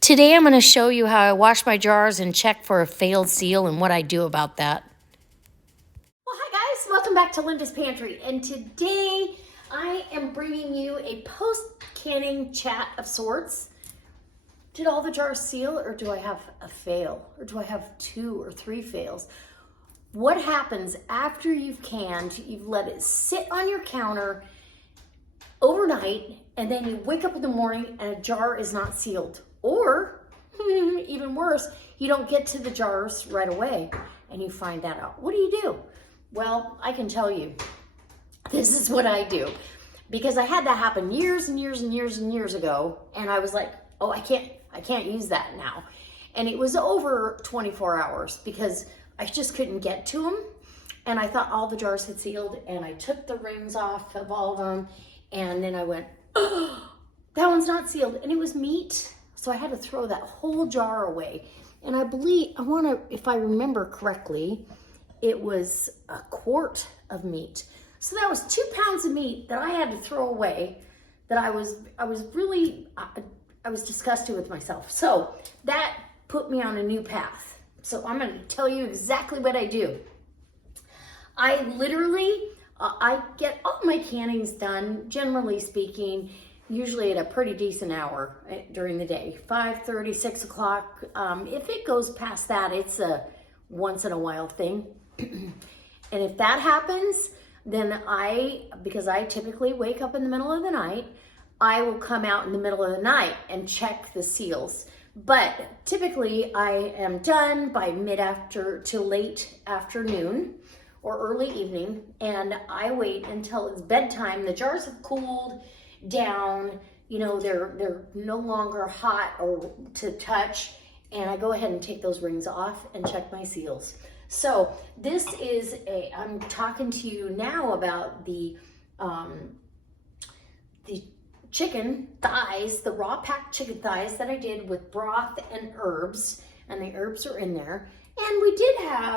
Today I'm going to show you how I wash my jars and check for a failed seal and what I do about that. Well, hi guys, welcome back to Linda's Pantry, and today I am bringing you a post-canning chat of sorts. Did all the jars seal, or do I have a fail? Or do I have 2 or 3 fails? What happens after you've canned, you've let it sit on your counter overnight, and then you wake up in the morning and a jar is not sealed? Or, even worse, you don't get to the jars right away and you find that out. What do you do? Well, I can tell you, this is what I do. Because I had that happen years and years and years and years ago, and I was like, oh, I can't use that now. And it was over 24 hours because I just couldn't get to them. And I thought all the jars had sealed, and I took the rings off of all of them, and then I went, oh, that one's not sealed, and it was meat. So I had to throw that whole jar away. And I believe, if I remember correctly, it was a quart of meat. So that was 2 pounds of meat that I had to throw away, that I was disgusted with myself. So that put me on a new path. So I'm going to tell you exactly what I do. I literally, I get all my cannings done, generally speaking, usually at a pretty decent hour during the day, 5:30, 6 o'clock. If it goes past that, it's a once in a while thing. And if that happens, then because I typically wake up in the middle of the night, I will come out in the middle of the night and check the seals. But typically I am done by to late afternoon or early evening, and I wait until it's bedtime. The jars have cooled down, you know, they're no longer hot or to touch, and I go ahead and take those rings off and check my seals. So this is I'm talking to you now about the chicken thighs, the raw packed chicken thighs that I did with broth and herbs, and the herbs are in there. And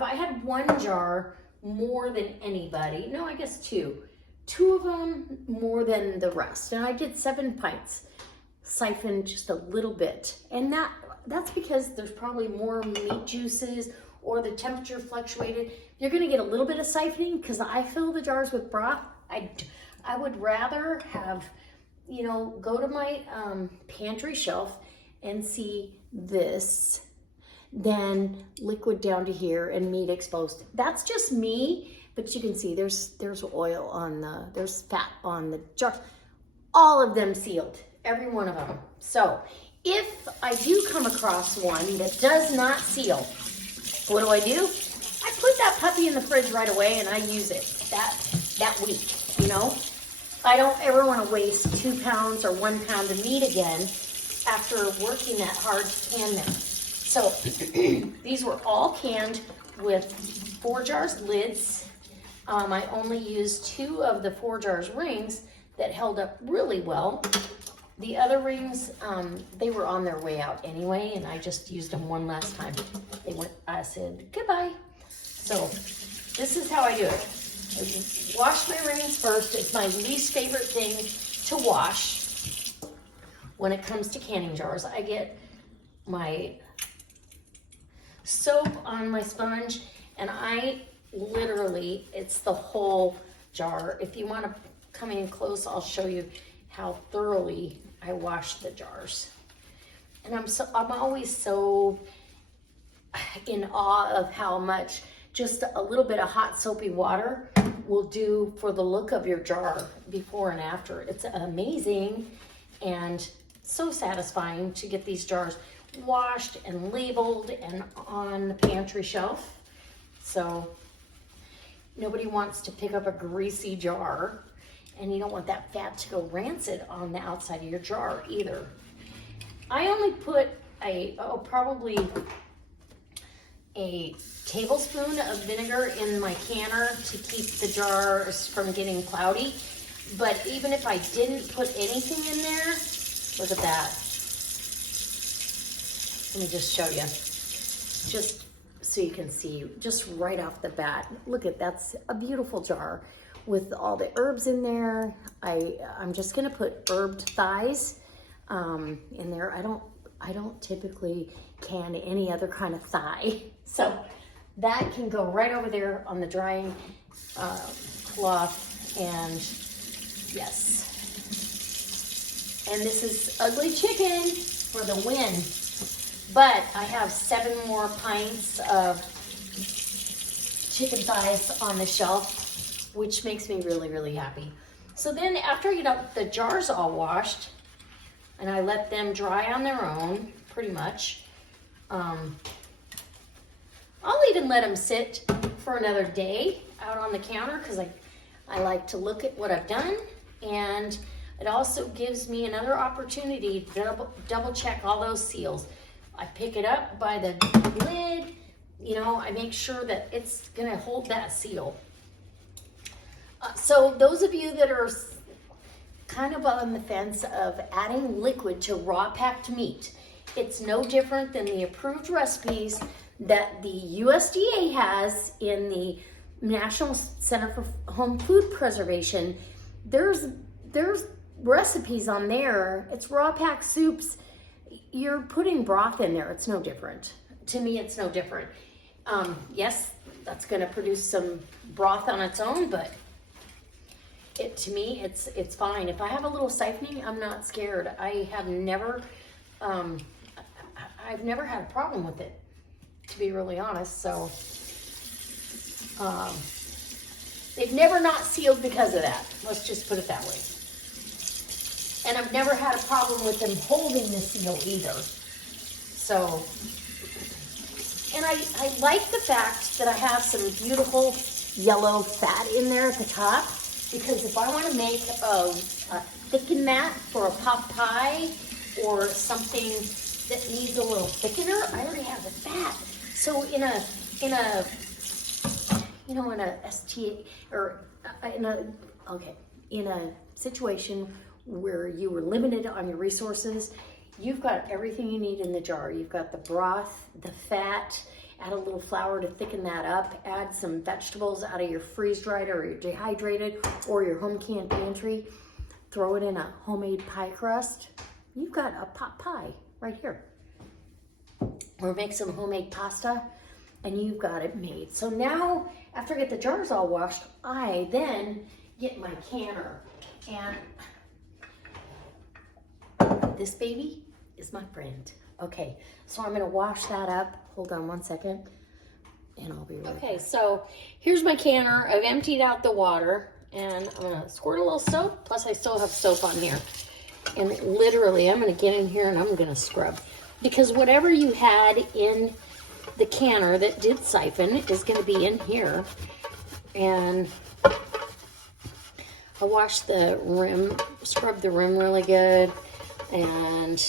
I had 1 jar more than anybody. No, I guess 2. 2 of them more than the rest. And I did 7 pints, siphoned just a little bit. And that's because there's probably more meat juices, or the temperature fluctuated. You're gonna get a little bit of siphoning because I fill the jars with broth. I would rather have, you know, go to my pantry shelf and see this than liquid down to here and meat exposed. That's just me, but you can see there's oil on there's fat on the jar. All of them sealed, every one of them. So if I do come across one that does not seal, what do? I put that puppy in the fridge right away and I use it that week, you know? I don't ever want to waste 2 pounds or 1 pound of meat again after working that hard to can them. So these were all canned with 4 jars lids. I only used 2 of the 4 jars rings that held up really well. The other rings, they were on their way out anyway, and I just used them one last time. I said goodbye. So this is how I do it. I wash my rings first. It's my least favorite thing to wash when it comes to canning jars. I get my soap on my sponge, and I literally, it's the whole jar. If you want to come in close, I'll show you how thoroughly I wash the jars. And I'm always so in awe of how much just a little bit of hot soapy water will do for the look of your jar before and after. It's amazing and so satisfying to get these jars washed and labeled and on the pantry shelf. So nobody wants to pick up a greasy jar, and you don't want that fat to go rancid on the outside of your jar either. I only put probably a tablespoon of vinegar in my canner to keep the jars from getting cloudy. But even if I didn't put anything in there, look at that. Let me just show you. Just so you can see, just right off the bat. Look at, that's a beautiful jar with all the herbs in there. I'm just gonna put herbed thighs in there. I don't typically can any other kind of thigh. So that can go right over there on the drying cloth, and yes. And this is ugly chicken for the win. But I have 7 more pints of chicken thighs on the shelf, which makes me really, really happy. So then after I get the jars all washed, and I let them dry on their own, pretty much, I'll even let them sit for another day out on the counter, because I like to look at what I've done, and it also gives me another opportunity to double check all those seals. I pick it up by the lid, you know, I make sure that it's gonna hold that seal. So those of you that are kind of on the fence of adding liquid to raw packed meat, it's no different than the approved recipes that the USDA has in the National Center for Home Food Preservation. There's recipes on there. It's raw packed soups. You're putting broth in there. It's no different. To me, it's no different. Yes, that's going to produce some broth on its own, but to me, it's fine. If I have a little siphoning, I'm not scared. I've never had a problem with it, to be really honest. So they've never not sealed because of that. Let's just put it that way. And I've never had a problem with them holding the seal either. So, and I like the fact that I have some beautiful yellow fat in there at the top, because if I want to make thicken that for a pot pie or something that needs a little thickener, I already have the fat. So in a situation where you were limited on your resources, you've got everything you need in the jar. You've got the broth, the fat, add a little flour to thicken that up, add some vegetables out of your freeze-dried or your dehydrated or your home canned pantry, throw it in a homemade pie crust. You've got a pot pie right here. Or make some homemade pasta and you've got it made. So now, after I get the jars all washed, I then get my canner, and this baby is my friend. Okay, so I'm gonna wash that up. Hold on one second, and I'll be right back. Okay, so here's my canner. I've emptied out the water, and I'm gonna squirt a little soap, plus I still have soap on here. And literally, I'm gonna get in here and I'm gonna scrub. Because whatever you had in the canner that did siphon is gonna be in here. And I wash the rim, scrub the rim really good, and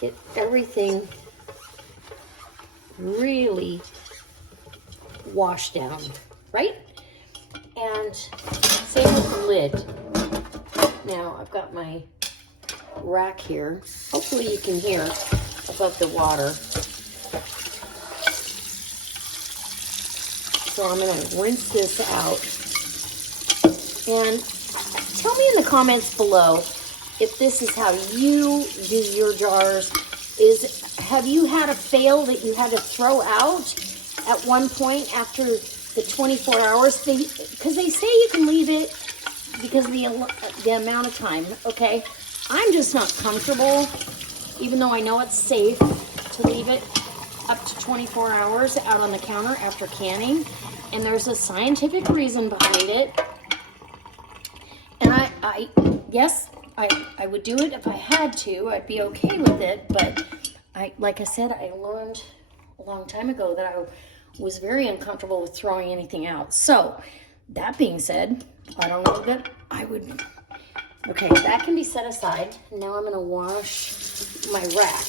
get everything really washed down, right? And same with the lid. Now I've got my rack here. Hopefully you can hear above the water. So I'm going to rinse this out. And tell me in the comments below if this is how you do your jars. Have you had a fail that you had to throw out at one point after the 24 hours? Because they say you can leave it because of the amount of time, okay? I'm just not comfortable, even though I know it's safe to leave it up to 24 hours out on the counter after canning. And there's a scientific reason behind it. And yes, I would do it if I had to. I'd be okay with it. But like I said, I learned a long time ago that I was very uncomfortable with throwing anything out. So that being said, I don't know that I would. Okay, that can be set aside. Now I'm going to wash my rack.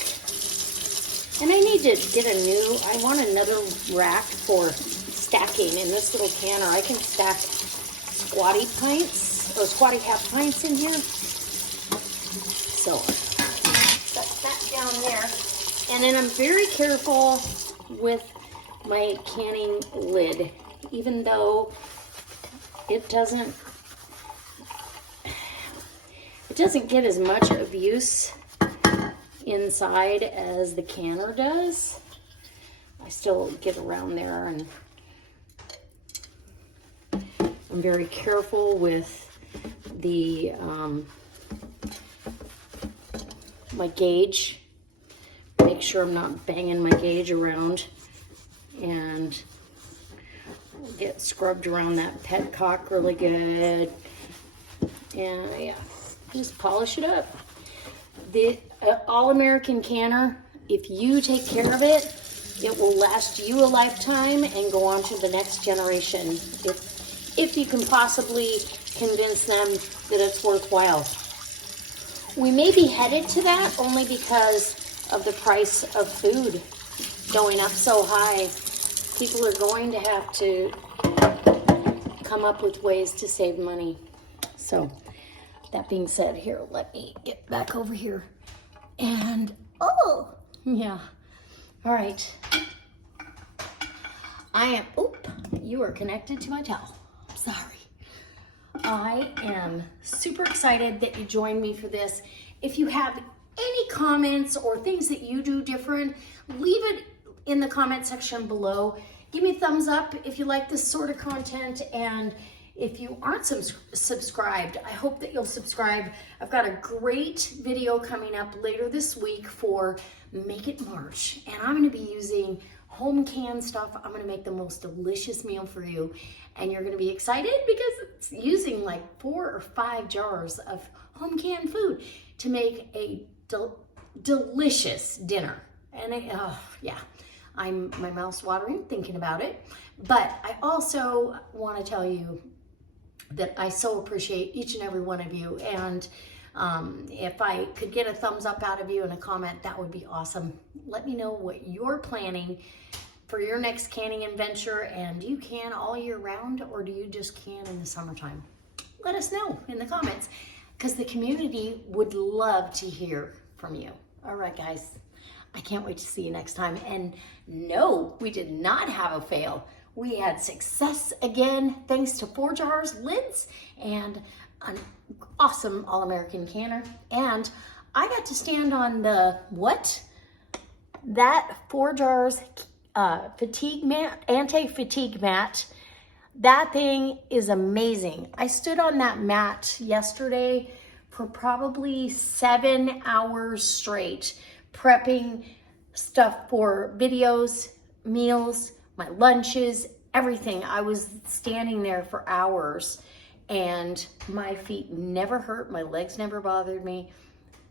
And I need to get I want another rack for stacking in this little canner. I can stack squatty pints or squatty half pints in here. So set that down there. And then I'm very careful with my canning lid, even though it doesn't get as much abuse inside as the canner does. I still get around there, and I'm very careful with the my gauge. Make sure I'm not banging my gauge around, and get scrubbed around that petcock really good. And yeah, just polish it up. The All-American canner, if you take care of it, it will last you a lifetime and go on to the next generation. If you can possibly convince them that it's worthwhile. We may be headed to that only because of the price of food going up so high. People are going to have to come up with ways to save money. So that being said, here, let me get back over here. And, oh, yeah. All right. You are connected to my towel. Sorry. I am super excited that you joined me for this. If you have any comments or things that you do different, leave it in the comment section below. Give me a thumbs up if you like this sort of content, and if you aren't subscribed, I hope that you'll subscribe. I've got a great video coming up later this week for Make It March, and I'm going to be using home canned stuff. I'm going to make the most delicious meal for you, and you're going to be excited because it's using like 4 or 5 jars of home canned food to make a delicious dinner. And yeah, my mouth's watering thinking about it. But I also want to tell you that I so appreciate each and every one of you. And if I could get a thumbs up out of you in a comment, that would be awesome. Let me know what you're planning for your next canning adventure. And do you can all year round, or do you just can in the summertime? Let us know in the comments, because the community would love to hear from you. All right, guys, I can't wait to see you next time. And no, we did not have a fail. We had success again, thanks to 4 jars, lids, and an awesome All-American canner. And I got to stand on the, that 4 jars fatigue mat, anti-fatigue mat. That thing is amazing. I stood on that mat yesterday for probably 7 hours straight, prepping stuff for videos, meals, my lunches, everything. I was standing there for hours, and my feet never hurt. My legs never bothered me.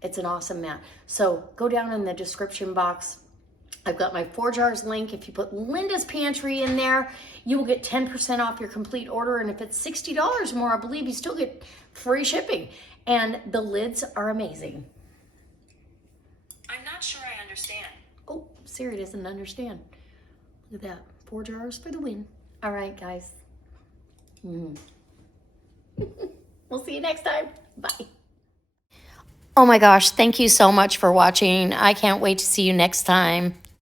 It's an awesome mat. So go down in the description box. I've got my 4 jars link. If you put Linda's Pantry in there, you will get 10% off your complete order. And if it's $60 more, I believe you still get free shipping. And the lids are amazing. I'm not sure I understand. Oh, Siri doesn't understand. Look at that. 4 jars for the win. All right, guys. We'll see you next time. Bye. Oh my gosh, thank you so much for watching. I can't wait to see you next time.